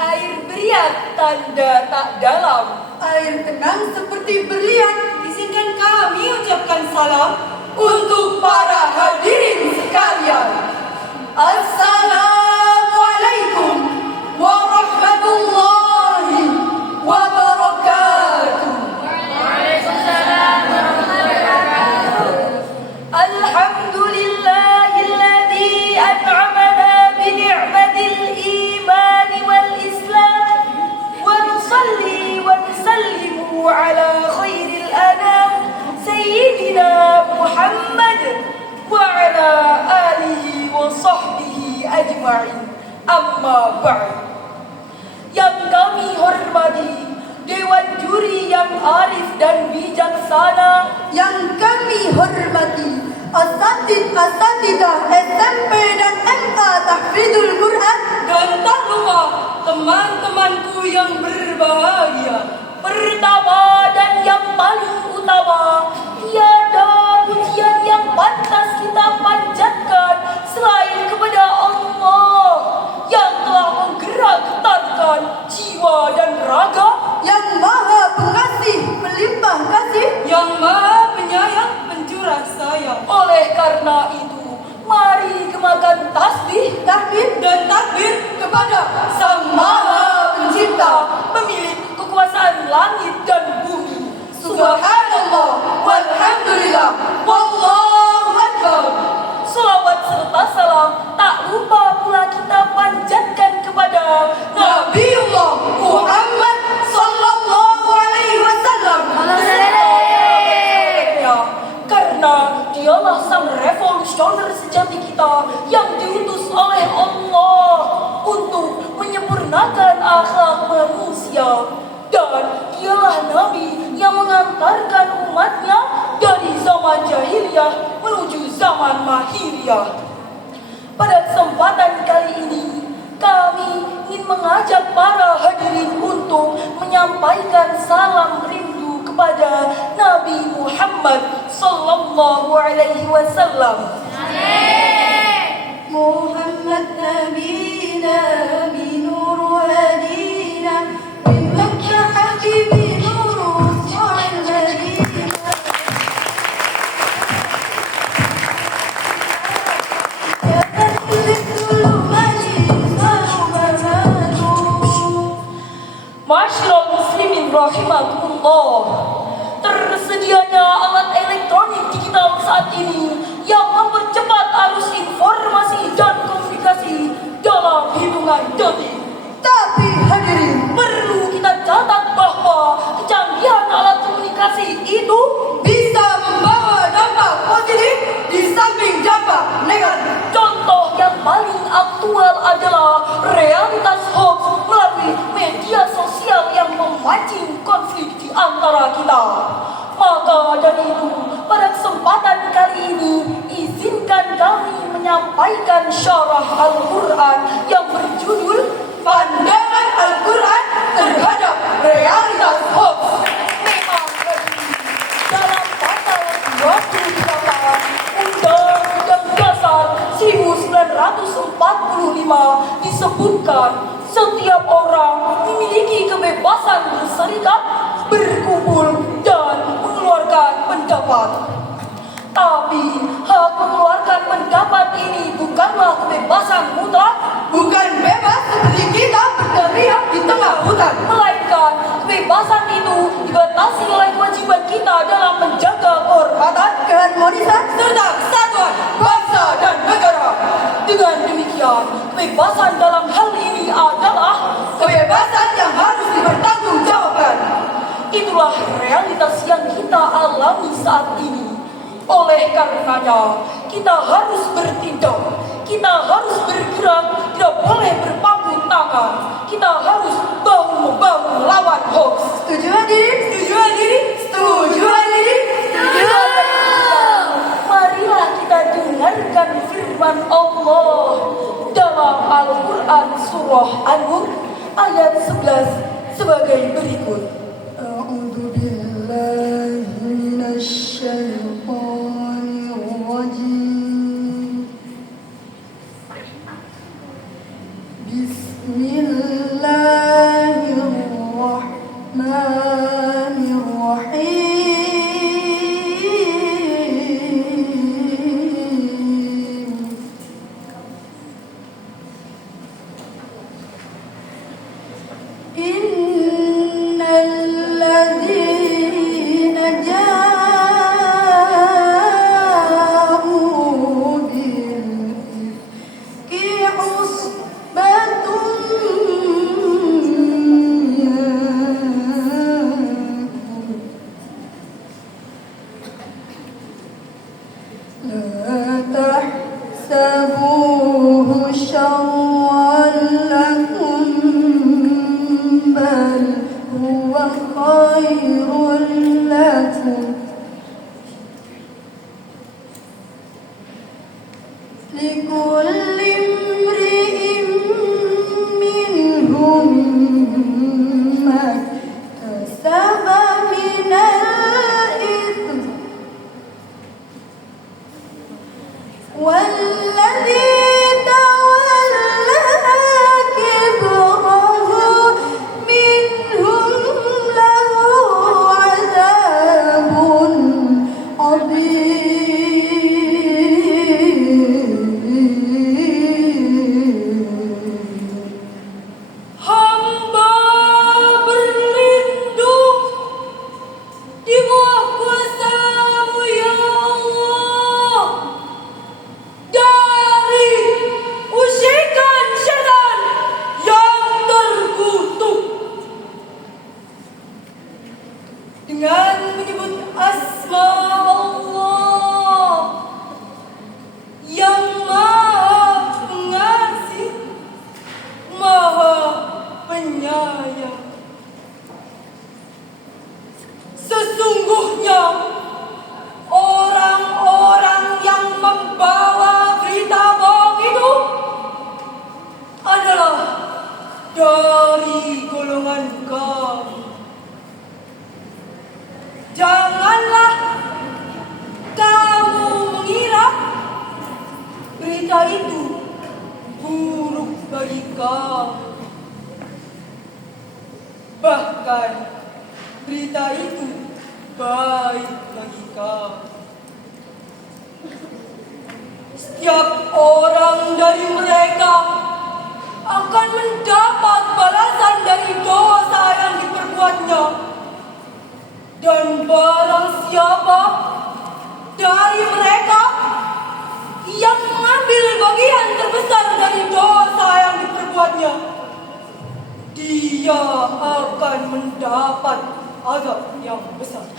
Air beriak tanda tak dalam, air tenang seperti berlian. Izinkan kami ucapkan salam untuk para hadirin sekalian. Assalamualaikum warahmatullahi wabarakatuh. Waalaikumsalam warahmatullahi wabarakatuh. Alhamdulillahilladzi an'amana bi ni'matil iman wal islam wa nusalli wa nusallimu ala khairil anam sayyidina Muhammad wa ala alihi wa sahbihi ajma'in. Amma ba'd. Yang kami hormati Dewan Juri yang arif dan bijaksana, Yang kami hormati asatidah SMP dan MK Tahfidzul Quran, dan tak lupa teman-temanku yang berbahagia. Pertama dan yang paling utama, tiada pujian yang pantas kita panjatkan selain kepada Allah yang telah menggerak-getarkan jiwa dan raga, yang maha pengasih melimpah kasih, yang maha penyayang pencurah sayang. Oleh karena itu, mari gemakan tasbih, tahmid dan takbir kepada Sang Maha Pencipta, pemilik kekuasaan langit dan bumi. Subhanallah walhamdulillah wallahu akbar. Salawat serta salam tak lupa pula kita panjatkan kepada Nabiullah Muhammad sallallahu alaihi wasallam. Karena dialah sang revolusioner sejati kita yang diutus oleh Allah untuk menyempurnakan akhlak manusia, dan dialah Nabi yang mengantarkan umatnya dari zaman jahiliyah menuju zaman mahiriyah. Pada kesempatan kali ini, kami ingin mengajak para hadirin untuk menyampaikan salam rindu kepada Nabi Muhammad sallallahu alaihi wasallam. Muhammad Nabina binur hadina min Makkah habibi nur al Madinah. Ya tanzilul majid Masyaallah muslimin rahimakumullah. Tersedianya alat elektronik digital saat ini yang mempercepat arus informasi dan komunikasi dalam hitungan detik. Tapi hadirin, Perlu kita catat bahwa kecanggihan alat komunikasi itu bisa membawa dampak positif di samping dampak negatif. contoh yang paling aktual adalah realitas hoax melalui media sosial yang memancing konflik di antara kita. Maka dari itu, pada kesempatan kali ini, izinkan kami menyampaikan syarah Al-Quran yang berjudul Pandangan Al-Quran terhadap Realitas Hoax. Memang berdiri dalam pasal 28 Undang-Undang Dasar 1945 disebutkan setiap orang memiliki kebebasan berserikat, berkumpul, dan mengeluarkan pendapat. Tapi hak mengeluarkan pendapat ini bukanlah kebebasan mutlak, Bukan bebas seperti kita berteriak di tengah hutan, melainkan kebebasan itu dibatasi oleh kewajiban kita dalam menjaga kehormatan, keharmonisan, serta kesatuan bangsa dan negara. Dengan demikian, kebebasan dalam hal ini adalah kebebasan yang harus dipertanggungjawabkan. Itulah realitas yang kita alami saat ini. Oleh karenanya, kita harus bertindak, kita harus bergerak, tidak boleh berpangku tangan. Kita harus bahu-membahu melawan hoax. Setuju hadirin? Setuju hadirin? Setuju hadirin? Setuju. Marilah kita dengarkan firman Allah dalam Al-Quran Surah An-Nur ayat 11 sebagai berikut. A'udzu billahi minasy syaithanir rajim.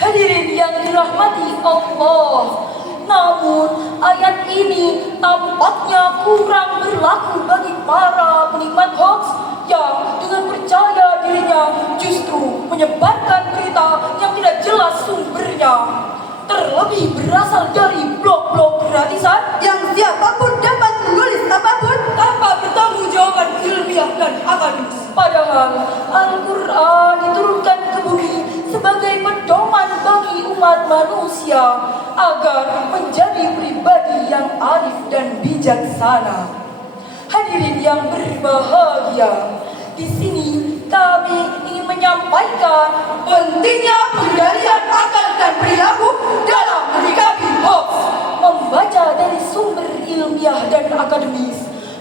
Hadirin yang dirahmati Allah, namun ayat ini tampaknya kurang berlaku bagi para penikmat hoax yang dengan percaya dirinya justru menyebarkan berita yang tidak jelas sumbernya, terlebih berasal dari blog-blog gratisan yang siapapun dapat menulis apapun tanpa bertanggungjawaban ilmiah dan akademis. Padahal Al-Quran diturunkan ke bumi sebagai pedoman bagi umat manusia agar menjadi pribadi yang arif dan bijaksana. Hadirin yang berbahagia, di sini kami ingin menyampaikan pentingnya pengendalian akal dan perilaku dalam menyikapi hoax. Membaca dari sumber ilmiah dan akademis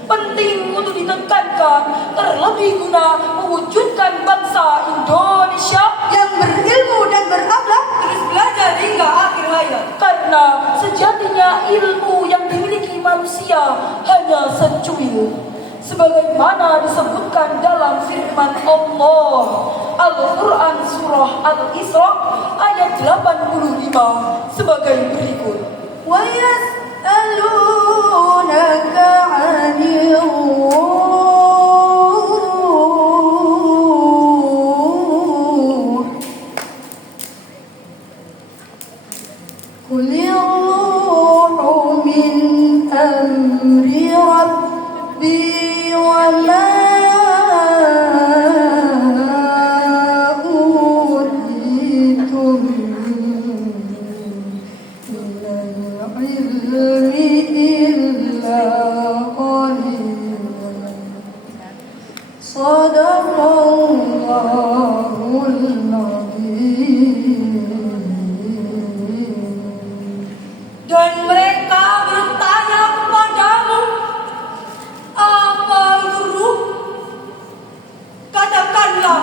penting untuk ditekankan, terlebih guna mewujudkan bangsa Indonesia yang berilmu dan berakhlak, terus belajar hingga akhir hayat. Karena sejatinya ilmu yang dimiliki manusia hanya secuil, sebagaimana disebutkan dalam firman Allah Al-Quran surah Al-Isra ayat 85 sebagai berikut. وَيَسْأَلُونَكَ عَنِ الرُّوحِ قُلِ الرُّوحُ مِنْ أَمْرِ رَبِّي وَمَا Sadaqallahul Azim. Dan mereka bertanya kepadamu, apa itu ruh? Katakanlah,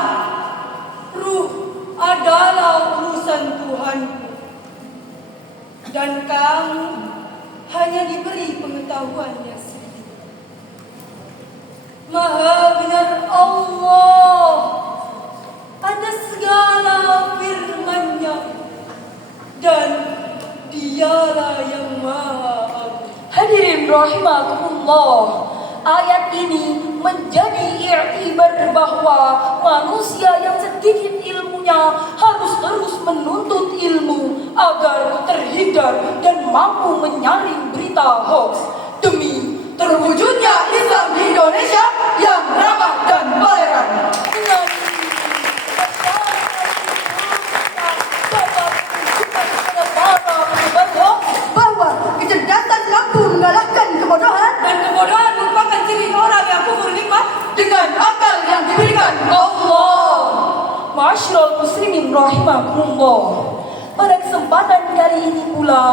ruh adalah urusan Tuhanku, dan kamu hanya diberi pengetahuannya sedikit. Maha benar Allah atas segala firman-Nya, dan Dialah yang Maha Agung. Hadirin rahimakumullah, ayat ini menjadi i'tibar bahwa manusia yang sedikit ilmunya harus terus menuntut ilmu agar terhindar dan mampu menyaring berita hoax demi terwujudnya Islam di Indonesia yang ramah dan toleran. Dengan Bahwa kecerdasan mampu mengalahkan kebodohan, dan kebodohan merupakan ciri orang yang kufur nikmat dengan akal yang diberikan Allah. Ma'asyiral muslimin rahimakumullah, pada kesempatan kali ini pula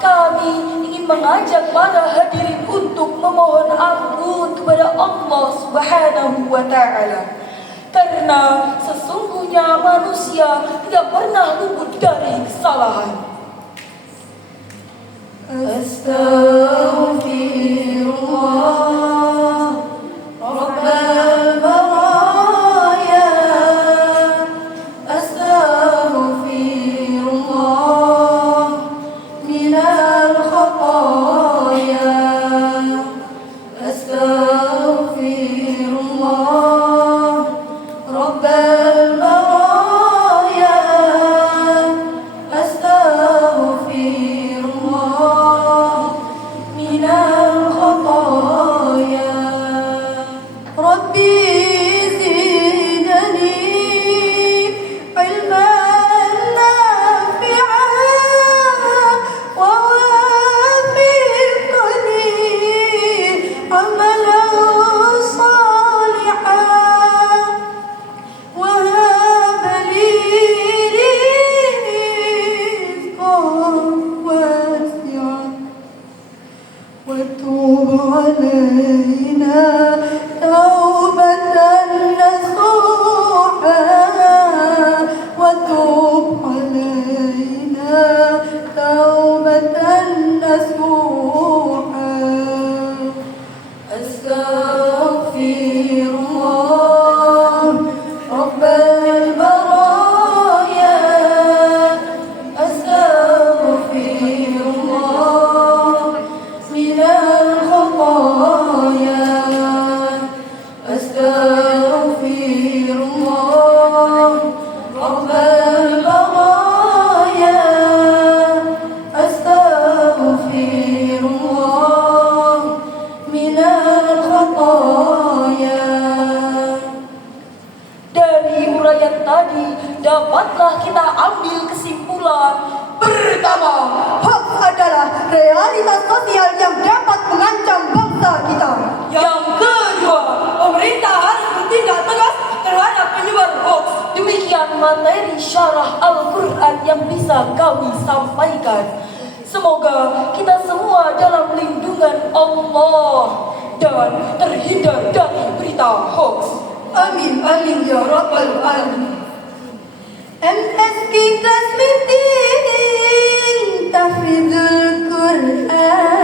kami ingin mengajak para hadirin untuk memohon ampun kepada Allah Subhanahu wa Ta'ala, karena sesungguhnya manusia tidak pernah luput dari kesalahan. Astaghfirullah Rabbal baraya. Astaghfirullah minal khataya. Astaghfirullah Rabbal baraya. Astaghfirullah minal khataya. Rabbi zidni ilman nafi'an wa wafiqni amalan salihan wa hab li rizqan wasi'an wa tub alaina taubatan nasuha wa tub alaina taubatan nasuha. Astaghfirullah Rabbal baraya. Astaghfirullah minal khataya. Astaghfirullah Rabbal baraya. Astaghfirullah minal khataya. Dari uraian tadi dapatlah kita ambil kesimpulan. Pertama, Hoax adalah realitas sosial yang dapat mengancam bangsa kita. yang kedua, pemerintah harus bertindak tegas terhadap penyebar hoax. Demikian materi syarah Al-Quran yang bisa kami sampaikan. Semoga kita semua dalam lindungan Allah dan terhindar dari berita hoax. Amin, amin ya rabbal alamin. MSK Transmeeting Tahfidzul Quran.